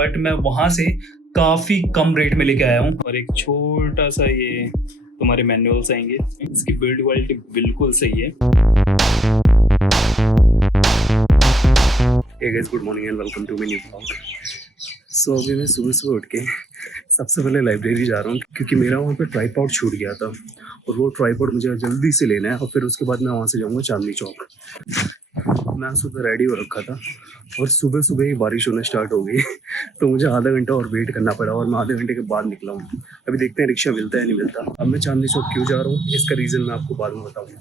But मैं वहाँ से काफ़ी कम रेट में लेके आया हूँ। और एक छोटा सा ये तुम्हारे मैनुअल्स आएंगे, इसकी बिल्ड क्वालिटी बिल्कुल सही है। Hey guys, good morning and welcome to my new vlog. So अभी मैं सुबह सुबह उठ के सबसे पहले लाइब्रेरी जा रहा हूँ क्योंकि मेरा वहाँ पे ट्राइपॉड छूट गया था और वो ट्राइपॉड मुझे जल्दी से लेना है और फिर उसके बाद मैं वहाँ से जाऊँगा चांदनी चौक। मैं सुबह रेडी हो रखा था और सुबह सुबह ही बारिश होना स्टार्ट हो गई तो मुझे आधा घंटा और वेट करना पड़ा और मैं आधे घंटे के बाद निकला हूँ। अभी देखते हैं रिक्शा मिलता है नहीं मिलता। अब मैं चांदनी चौक क्यों जा रहा हूँ इसका रीज़न मैं आपको बाद में बताऊँगा।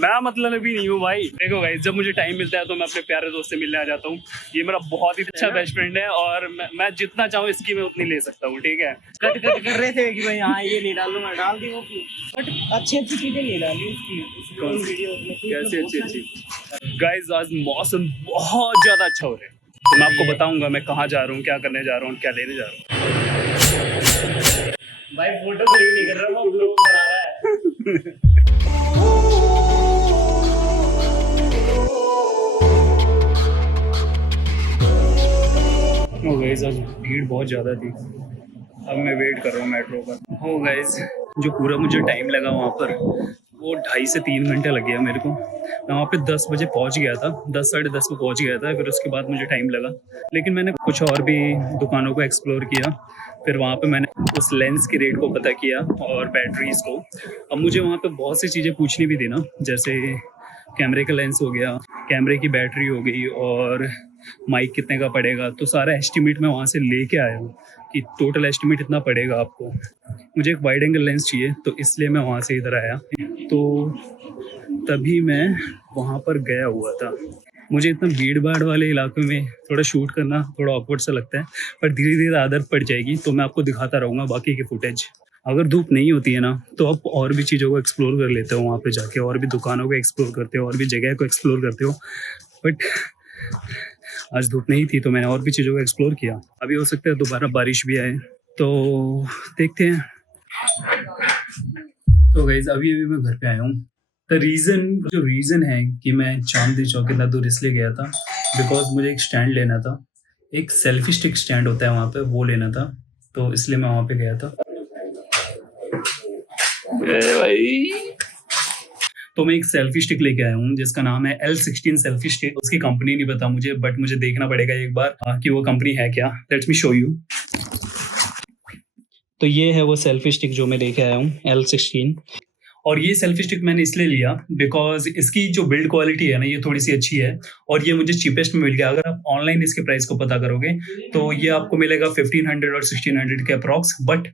मैं मतलब अभी नहीं हूँ भाई। देखो भाई, जब मुझे टाइम मिलता है तो मैं अपने प्यारे दोस्त से मिलने आ जाता हूँ। ये मेरा बहुत ही अच्छा बेस्ट फ्रेंड है और मैं जितना चाहूँ इसकी मैं उतनी ले सकता हूँ। ठीक है, कट कर रहे थे कि भाई हाँ ये नहीं डालूं, मैं डाल दी वो, बट अच्छी चीजें नहीं डाली उसकी। कैसे अच्छी गाइस, आज मौसम बहुत ज्यादा अच्छा हो रहा है तो मैं आपको बताऊंगा मैं कहाँ जा रहा हूँ, क्या करने जा रहा हूँ, क्या लेने जा रहा हूँ। भाई फोटो क्लिक नहीं कर रहा, मैं ब्लॉग बना रहा है। हो गाइस, आज भीड़ बहुत ज़्यादा थी। अब मैं वेट कर रहा हूँ मेट्रो का। हो गाइस, जो पूरा मुझे टाइम लगा वहाँ पर वो 2.5 से 3 घंटे लग गया मेरे को। मैं वहाँ पे 10 बजे पहुँच गया था, 10 साढ़े 10 में पहुँच गया था। फिर उसके बाद मुझे टाइम लगा, लेकिन मैंने कुछ और भी दुकानों को एक्सप्लोर किया। फिर वहाँ पे मैंने उस लेंस के रेट को पता किया और बैटरीज़ को। अब मुझे वहाँ पे बहुत सी चीज़ें पूछनी भी थी ना, जैसे कैमरे का लेंस हो गया, कैमरे की बैटरी हो गई और माइक कितने का पड़ेगा। तो सारा एस्टिमेट मैं वहाँ से लेके आया हूँ कि टोटल एस्टिमेट इतना पड़ेगा आपको। मुझे एक वाइड एंगल लेंस चाहिए तो इसलिए मैं वहाँ से इधर आया। तो तभी मैं वहाँ पर गया हुआ था। मुझे इतना भीड़ भाड़ वाले इलाके में थोड़ा शूट करना थोड़ा ऑकवर्ड सा लगता है, पर धीरे धीरे आदत पड़ जाएगी तो मैं आपको दिखाता रहूँगा बाकी की फुटेज। अगर धूप नहीं होती है ना तो आप और भी चीज़ों को एक्सप्लोर कर लेते हो, वहाँ पे जाके और भी दुकानों को एक्सप्लोर करते हो, और भी जगह को एक्सप्लोर करते हो। बट आज धूप नहीं थी तो मैंने और भी चीज़ों को एक्सप्लोर किया। अभी हो सकता है दोबारा बारिश भी आए, तो देखते हैं। तो गाइस, अभी मैं घर पे आया हूँ। जो रीज़न है कि मैं चांदनी चौक इतना दूर इसलिए गया था बिकॉज मुझे एक स्टैंड लेना था। एक सेल्फी स्टिक स्टैंड होता है वहाँ पे, वो लेना था, तो इसलिए मैं वहाँ पे गया था। भाई, तो मैं एक सेल्फी स्टिक लेके आया हूँ जिसका नाम है L16 सेल्फी स्टिक। उसकी कंपनी नहीं पता मुझे, बट मुझे देखना पड़ेगा एक बार कि वो कंपनी है क्या। Let's me show you. तो ये है वो सेल्फी स्टिक जो मैं लेके आया हूँ, L16। और ये सेल्फी स्टिक मैंने इसलिए लिया बिकॉज इसकी जो बिल्ड क्वालिटी है ना ये थोड़ी सी अच्छी है और ये मुझे चीपेस्ट में मिल गया। अगर आप ऑनलाइन इसके प्राइस को पता करोगे तो ये आपको मिलेगा 1500 और 1600 के अप्रॉक्स। बट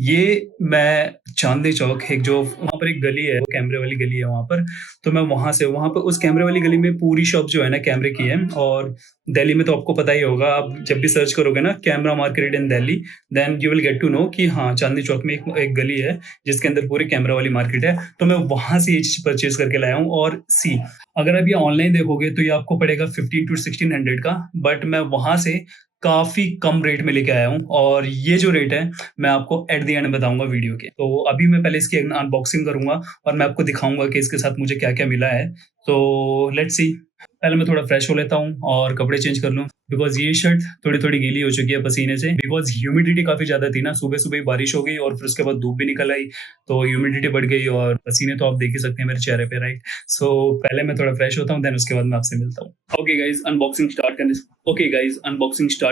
ये मैं चांदनी चौक एक जो वहाँ पर एक गली है, वो कैमरे वाली गली है वहाँ पर, तो मैं वहाँ पर उस कैमरे वाली गली में पूरी शॉप जो है ना कैमरे की है। और दिल्ली में तो आपको पता ही होगा, आप जब भी सर्च करोगे ना camera market in Delhi, then you will get to know कि हाँ चांदनी चौक में एक गली है जिसके अंदर पूरी कैमरा वाली मार्केट है। तो मैं वहाँ से ये चीज़ परचेज करके लाया हूँ। और सी, अगर आप ये ऑनलाइन देखोगे तो ये आपको पड़ेगा 1500 to 1600 का, बट मैं वहाँ से काफ़ी कम रेट में लेके आया हूँ। और ये जो रेट है मैं आपको एट द एंड बताऊंगा वीडियो के। तो अभी मैं पहले इसकी अनबॉक्सिंग करूंगा और मैं आपको दिखाऊंगा कि इसके साथ मुझे क्या क्या मिला है। तो लेट्स सी। पहले मैं थोड़ा फ्रेश हो लेता हूँ और कपड़े चेंज कर लूँ बिकॉज ये शर्ट थोड़ी थोड़ी गीली हो चुकी है पसीने से, बिकॉज ह्यूमिडिटी काफ़ी ज़्यादा थी ना। सुबह सुबह बारिश हो गई और फिर उसके बाद धूप भी निकल आई तो ह्यूमिडिटी बढ़ गई और पसीने तो आप देख ही सकते हैं मेरे चेहरे पे, राइट। सो पहले मैं थोड़ा फ्रेश होता हूँ, देन उसके बाद मैं आपसे मिलता हूँ। ओके गाइज, अनबॉक्सिंग स्टार्ट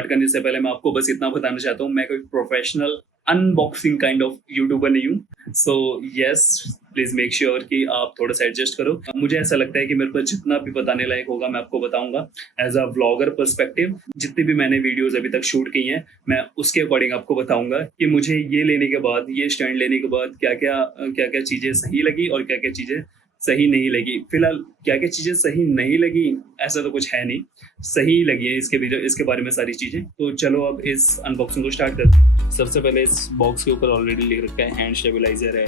करने से पहले मैं आपको बस इतना बताना चाहता हूँ, मैं कोई professional unboxing kind of YouTuber नहीं हूँ। So yes, please make sure कि आप थोड़ा सा एडजस्ट करो। मुझे ऐसा लगता है कि मेरे पास जितना भी बताने लायक होगा मैं आपको बताऊंगा एज अ व्लॉगर पर्सपेक्टिव। जितनी भी मैंने वीडियोस अभी तक शूट की हैं मैं उसके अकॉर्डिंग आपको बताऊंगा कि मुझे ये लेने के बाद, ये स्टैंड लेने के बाद क्या क्या चीज़ें सही लगी और क्या क्या चीज़ें सही नहीं लगी। फिलहाल क्या क्या चीज़ें सही नहीं लगी ऐसा तो कुछ है नहीं, सही लगी है इसके बारे में सारी चीज़ें। तो चलो अब इस अनबॉक्सिंग को स्टार्ट करते हैं। सबसे पहले इस बॉक्स के ऊपर ऑलरेडी लिख रखा है हैंड स्टेबलाइजर है।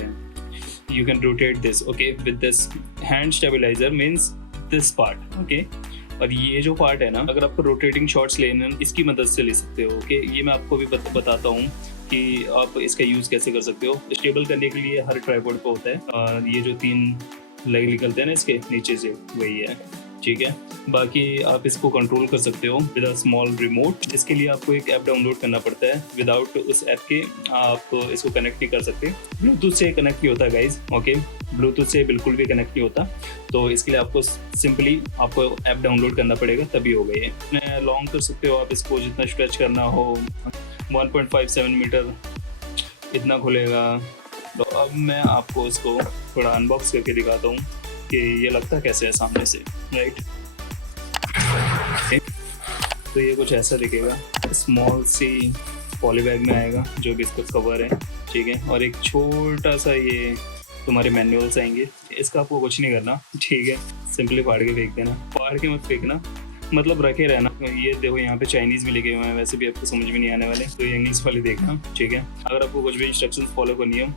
You can rotate this, okay, with this hand stabilizer means this part, okay, और ये जो पार्ट है ना, अगर आपको रोटेटिंग शॉट्स लेने हैं, इसकी मदद से ले सकते हो। ओके, ये मैं आपको भी बताता हूँ कि आप इसका यूज़ कैसे कर सकते हो। स्टेबल करने के लिए हर ट्राइपॉड पे होता है, और ये जो 3 लेग निकलते हैं ना इसके नीचे से, वही है, ठीक है। बाकी आप इसको कंट्रोल कर सकते हो विद अ स्मॉल रिमोट। इसके लिए आपको एक ऐप डाउनलोड करना पड़ता है। विदाउट उस ऐप के आप इसको कनेक्ट नहीं कर सकते। ब्लूटूथ से कनेक्ट नहीं होता गाइज, ओके, ब्लूटूथ से बिल्कुल भी कनेक्ट नहीं होता। तो इसके लिए आपको सिंपली आपको ऐप डाउनलोड करना पड़ेगा, तभी होगा ये। लॉन्ग कर सकते हो आप इसको, जितना स्ट्रेच करना हो। 1.57 मीटर इतना खुलेगा। तो अब मैं आपको इसको थोड़ा अनबॉक्स करके दिखाता हूँ कि ये लगता कैसे है सामने से, राइट। तो ये कुछ ऐसा दिखेगा, स्मॉल सी पॉली बैग में आएगा जो भी इसका कवर है, ठीक है। और एक छोटा सा ये तुम्हारे मैनुअल्स आएंगे। इसका आपको कुछ नहीं करना, ठीक है, सिंपली फाड़ के फेंक देना। फाड़ के मत फेंकना, मतलब रखे रहना। ये देखो यहाँ पे चाइनीज भी लिखे हुए हैं, वैसे भी आपको समझ में नहीं आने वाले, तो ये इंग्लिश वाले देखना, ठीक है। अगर आपको कुछ भी इंस्ट्रक्शंस फॉलो करनी हो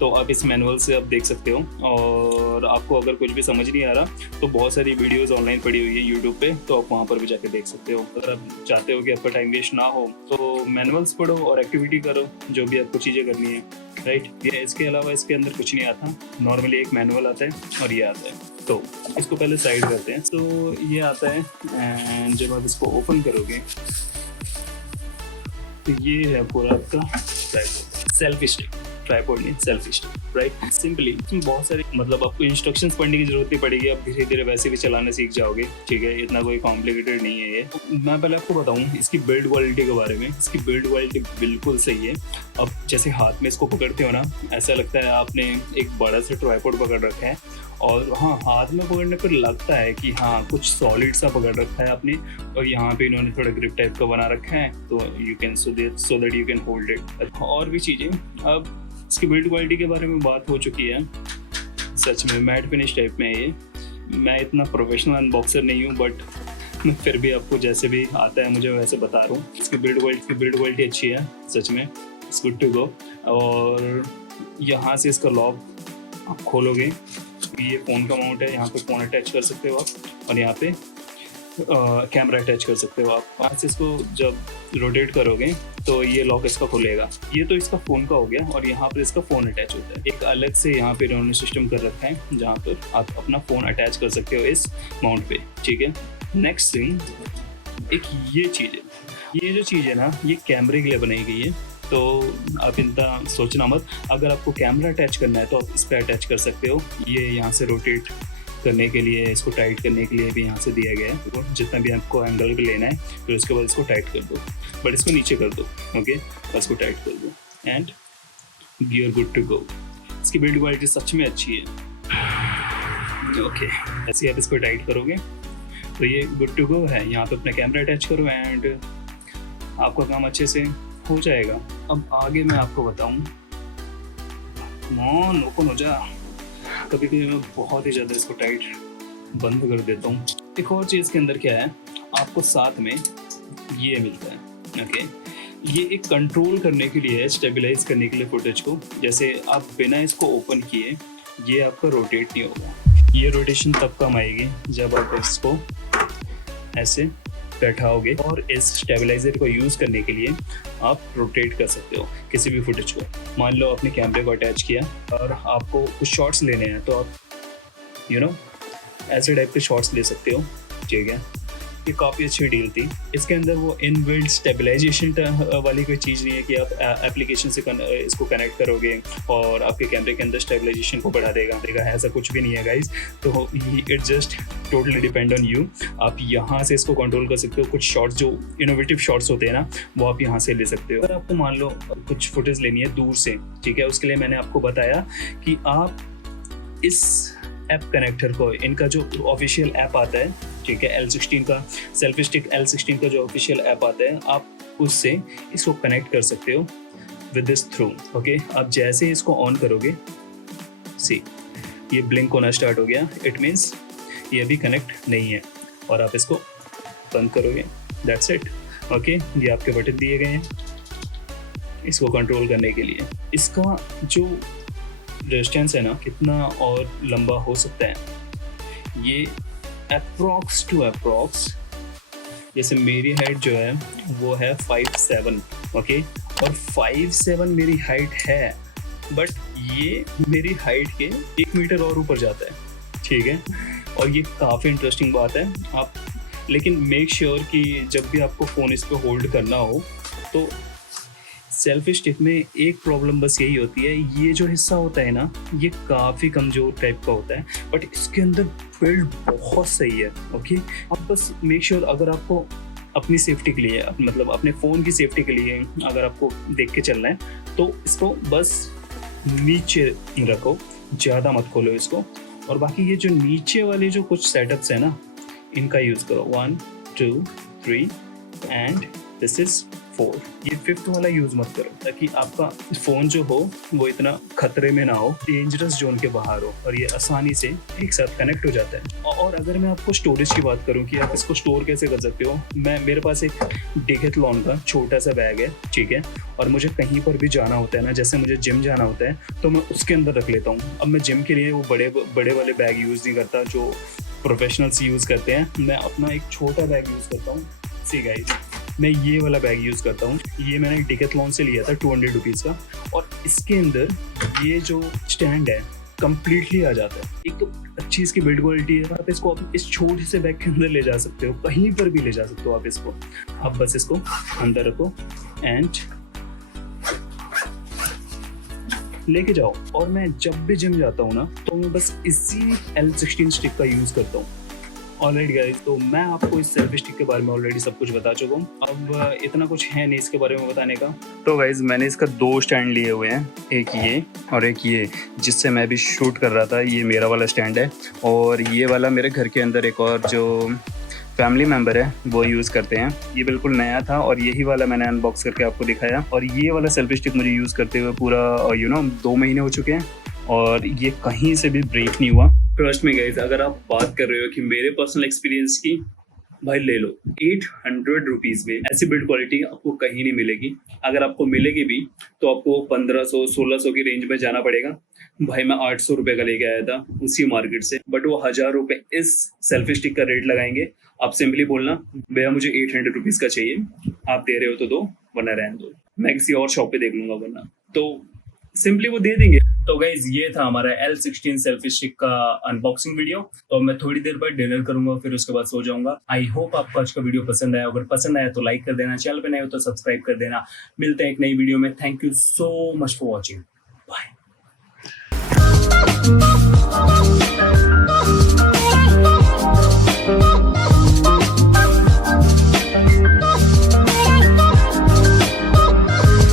तो आप इस मैनुअल से आप देख सकते हो। और आपको अगर कुछ भी समझ नहीं आ रहा तो बहुत सारी वीडियोस ऑनलाइन पड़ी हुई है यूट्यूब पे, तो आप वहाँ पर भी जाके देख सकते हो। अगर आप चाहते हो कि आपका टाइम वेस्ट ना हो तो मैनुअल्स पढ़ो और एक्टिविटी करो, जो भी आपको चीज़ें करनी है, राइट। ये इसके अलावा इसके अंदर कुछ नहीं आता। नॉर्मली एक मैनुअल आता है और ये आता है। तो इसको पहले साइड करते हैं। तो ये आता है, एंड जब आप इसको ओपन करोगे तो ये है पूरा आपका सेल्फी स्टिक। ट्राइपॉड नहीं, सेल्फी स्टिक, राइट। सिंपली बहुत सारे, मतलब आपको इंस्ट्रक्शंस पढ़ने की जरूरत नहीं पड़ेगी, आप धीरे धीरे वैसे भी चलाना सीख जाओगे, ठीक है। इतना कोई कॉम्प्लिकेटेड नहीं है ये। मैं पहले आपको बताऊं इसकी बिल्ड क्वालिटी के बारे में। इसकी बिल्ड क्वालिटी बिल्कुल सही है। अब जैसे हाथ में इसको पकड़ते हो ना, ऐसा लगता है आपने एक बड़ा सा ट्राइपॉड पकड़ रखा है। और हाँ, हाथ में पकड़ने पर लगता है कि हाँ कुछ सॉलिड सा पकड़ रखा है आपने, और यहाँ पे इन्होंने थोड़ा ग्रिप टाइप का बना रखा है, तो you can so that you can hold it. और भी चीज़ें। अब इसकी बिल्ड क्वालिटी के बारे में बात हो चुकी है। सच में मैट फिनिश टाइप में है ये। मैं इतना प्रोफेशनल अनबॉक्सर नहीं हूँ, बट मैं फिर भी आपको जैसे भी आता है मुझे वैसे बता रहा हूँ। इसकी बिल्ड क्वालिटी अच्छी है, सच में इट्स गुड टू गो। और यहाँ से इसका लॉक आप खोलोगे, ये फ़ोन का माउंट है, यहाँ पे फ़ोन अटैच कर सकते हो आप, और यहाँ पे कैमरा अटैच कर सकते हो आप। आज इसको जब रोटेट करोगे तो ये लॉक इसका खुलेगा। ये तो इसका फ़ोन का हो गया, और यहाँ पर इसका फ़ोन अटैच होता है। एक अलग से यहाँ पे इन्होंने सिस्टम कर रखा है जहाँ पर आप अपना फ़ोन अटैच कर सकते हो इस माउंट पे, ठीक है। नेक्स्ट थिंग, एक ये चीज़ है। ये जो चीज़ है ना, ये कैमरे के लिए बनाई गई है, तो आप इतना सोचना मत। अगर आपको कैमरा अटैच करना है तो आप इस पर अटैच कर सकते हो। ये यहाँ से रोटेट करने के लिए, इसको टाइट करने के लिए भी यहाँ से दिया गया है। तो जितना भी आपको एंगल पे लेना है, फिर उसके बाद इसको टाइट कर दो, बट इसको नीचे कर दो, ओके, बस इसको टाइट कर दो, and we are good to go. इसकी बिल्ड क्वालिटी सच में अच्छी है, ओके। ऐसे आप इसको टाइट करोगे तो ये गुड टू गो है। यहाँ पे अपना कैमरा अटैच करो एंड आपका काम अच्छे से हो जाएगा। अब आगे मैं आपको बताऊँ, मौन ओपन हो जा। कभी कभी मैं बहुत ही ज़्यादा इसको टाइट बंद कर देता हूँ। एक और चीज़ के अंदर क्या है, आपको साथ में ये मिलता है, ओके। ये एक कंट्रोल करने के लिए है, स्टेबलाइज करने के लिए फुटेज को। जैसे आप बिना इसको ओपन किए ये आपका रोटेट नहीं होगा। ये रोटेशन तब कम आएगी जब आप इसको ऐसे बैठाओगे, और इस स्टेबलाइजर को यूज़ करने के लिए आप रोटेट कर सकते हो किसी भी फुटेज को। मान लो आपने कैमरे को अटैच किया और आपको कुछ शॉट्स लेने हैं, तो आप ऐसे टाइप के शॉट्स ले सकते हो, ठीक है। ये काफ़ी अच्छी डील थी। इसके अंदर वो इनबिल्ट स्टेबलाइजेशन वाली कोई चीज़ नहीं है कि आप एप्लीकेशन से इसको कनेक्ट करोगे और आपके कैमरे के अंदर स्टेबलाइजेशन को बढ़ा देगा, ऐसा कुछ भी नहीं है गाइज। तो it just totally depend on you. आप यहाँ से इसको कंट्रोल कर सकते हो। कुछ शॉट्स जो इनोवेटिव शॉट्स होते हैं ना, वो आप यहाँ से ले सकते हो। अगर आपको मान लो कुछ फुटेज लेनी है दूर से, ठीक है, उसके लिए मैंने आपको बताया कि आप इस ऐप कनेक्टर को, इनका जो ऑफिशियल ऐप आता है, ठीक है, L16 का सेल्फी स्टिक L16 का जो ऑफिशियल ऐप आता है, आप उससे इसको कनेक्ट कर सकते हो विद दिस थ्रू, ओके। आप जैसे इसको ऑन करोगे, सी ये ब्लिंक होना स्टार्ट हो गया, इट मीन्स ये अभी कनेक्ट नहीं है। और आप इसको बंद करोगे, दैट्स इट, ओके। ये आपके बटन दिए गए हैं इसको कंट्रोल करने के लिए। इसका जो रेजिस्टेंस है ना, कितना और लंबा हो सकता है, ये अप्रॉक्स टू अप्रॉक्स, जैसे मेरी हाइट जो है वो है 5'7", ओके, और 5'7" मेरी हाइट है, बट ये मेरी हाइट के 1 मीटर और ऊपर जाता है, ठीक है। और ये काफ़ी इंटरेस्टिंग बात है। आप लेकिन मेक श्योर कि जब भी आपको फ़ोन इस पर होल्ड करना हो तो सेल्फी स्टिक में एक प्रॉब्लम बस यही होती है, ये जो हिस्सा होता है ना, ये काफ़ी कमज़ोर टाइप का होता है, बट इसके अंदर बिल्ड बहुत सही है, ओके। आप बस मेक श्योर अगर आपको अपनी सेफ्टी के लिए, मतलब अपने फ़ोन की सेफ्टी के लिए अगर आपको देख के चलना है तो इसको बस नीचे रखो, ज़्यादा मत खोलो इसको। और बाकी ये जो नीचे वाले जो कुछ सेटअप्स है ना, इनका यूज़ करो। 1 2 3 एंड दिस इज़ 4। ये 5th वाला यूज़ मत करो, ताकि आपका फ़ोन जो हो वो इतना खतरे में ना हो, डेंजरस जोन के बाहर हो, और ये आसानी से एक साथ कनेक्ट हो जाता है। और अगर मैं आपको स्टोरेज की बात करूं कि आप इसको स्टोर कैसे कर सकते हो, मेरे पास एक डिकैथलॉन का छोटा सा बैग है, ठीक है, और मुझे कहीं पर भी जाना होता है ना, जैसे मुझे जिम जाना होता है तो मैं उसके अंदर रख लेता हूँ। अब मैं जिम के लिए वो बड़े वाले बैग यूज़ नहीं करता जो प्रोफेशनल्स यूज़ करते हैं, मैं अपना एक छोटा बैग यूज़ करता हूँ। सी गाइस, मैं ये वाला बैग यूज़ करता हूँ। ये मैंने डिकैथलॉन से लिया था 200 रुपीज़ का, और इसके अंदर ये जो स्टैंड है कम्प्लीटली आ जाता है। एक तो अच्छी इसकी बिल्ड क्वालिटी है, आप इसको इस छोटे से बैग के अंदर ले जा सकते हो, कहीं पर भी ले जा सकते हो आप इसको। आप बस इसको अंदर रखो एंड लेके जाओ। और मैं जब भी जिम जाता हूँ ना, तो मैं बस इसी L16 स्टिक का यूज़ करता हूँ। ऑलराइट गाइस, तो मैं आपको इस सेल्फी स्टिक के बारे में ऑलरेडी सब कुछ बता चुका हूँ। अब इतना कुछ है नहीं इसके बारे में बताने का। तो गाइस, मैंने इसका 2 स्टैंड लिए हुए हैं, एक ये और एक ये, जिससे मैं भी शूट कर रहा था। ये मेरा वाला स्टैंड है, और ये वाला मेरे घर के अंदर एक और जो फैमिली मेम्बर है वो यूज़ करते हैं। ये बिल्कुल नया था और यही वाला मैंने अनबॉक्स करके आपको दिखाया। और ये वाला सेल्फी स्टिक मुझे यूज़ करते हुए पूरा 2 महीने हो चुके हैं, और ये कहीं से भी ब्रेक नहीं हुआ। ट्रस्ट में गाइस, अगर आप बात कर रहे हो कि मेरे पर्सनल एक्सपीरियंस की, भाई ले लो। 800 रुपीज़ में ऐसी बिल्ड क्वालिटी आपको कहीं नहीं मिलेगी। अगर आपको मिलेगी भी तो आपको 1500-1600 की रेंज में जाना पड़ेगा। भाई मैं 800 रुपये का लेके आया था उसी मार्केट से, बट वो 1000 रुपये इस सेल्फी स्टिक का रेट लगाएंगे। आप सिंपली बोलना, भैया मुझे 800 रुपीज़ का चाहिए, आप दे रहे हो तो दो, वरना रहने दो, मैं किसी और शॉप पे देख लूंगा, वरना तो सिंपली वो दे देंगे। तो गाइज, ये था हमारा L16 सेल्फी स्टिक का अनबॉक्सिंग वीडियो। तो मैं थोड़ी देर बाद डिनर करूंगा, फिर उसके बाद सो जाऊंगा। आई होप आपको आज का वीडियो पसंद आया। अगर पसंद आया तो लाइक कर देना, चैनल पे नए हो तो सब्सक्राइब कर देना। मिलते हैं एक नई वीडियो में। Thank you so much for watching. Bye.